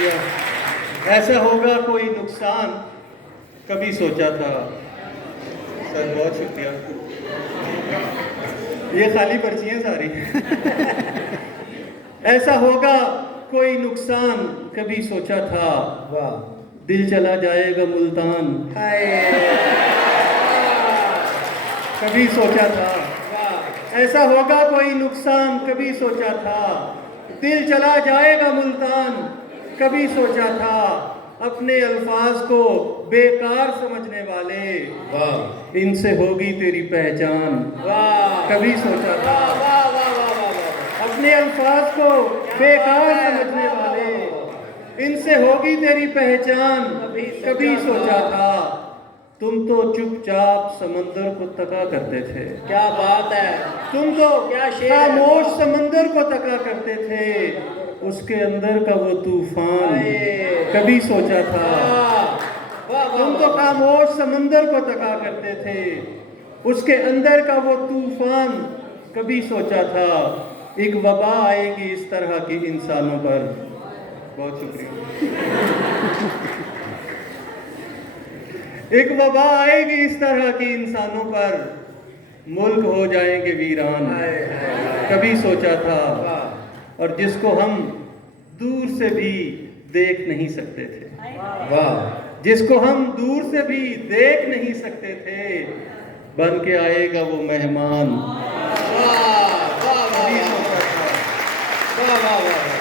या ऐसा होगा कोई नुकसान कभी सोचा था। सर बहुत शुक्रिया, ये खाली पर्चियाँ सारी। ऐसा होगा कोई नुकसान कभी सोचा था, वाह, दिल चला जाएगा मुल्तान हाय, कभी सोचा था। वाह, ऐसा होगा कोई नुकसान कभी सोचा था, दिल चला जाएगा मुल्तान कभी सोचा था। अपने अल्फाज को बेकार समझने वाले, वाह, इनसे होगी तेरी पहचान वाह, कभी सोचा था। वाह, वाह, वाह, वाह, वाह, वाह। अपने अल्फाज को बेकार समझने वाले, इनसे होगी तेरी पहचान कभी सोचा था। तुम तो चुपचाप समंदर को तका करते थे, क्या बात है, तुम तो क्या शेर है। खामोश समंदर को तका करते थे, उसके अंदर का वो तूफान हाय। कभी सोचा था। वाह, वाह, तुम वाह, तो वाह। खामोश समंदर को तका करते थे, उसके अंदर का वो तूफान कभी सोचा था। एक वबा आएगी इस तरह की इंसानों पर। बहुत शुक्रिया। एक वबा आएगी इस तरह की इंसानों पर, मुल्क हो जाएंगे वीरान हाय, हाय, कभी सोचा था। वाह, और जिसको हम दूर से भी देख नहीं सकते थे, वाह, जिसको हम दूर से भी देख नहीं सकते थे, बन के आएगा वो मेहमान वाह, वाह, वाह, कभी वाह, सोचा था। वाह, वाह, वाह।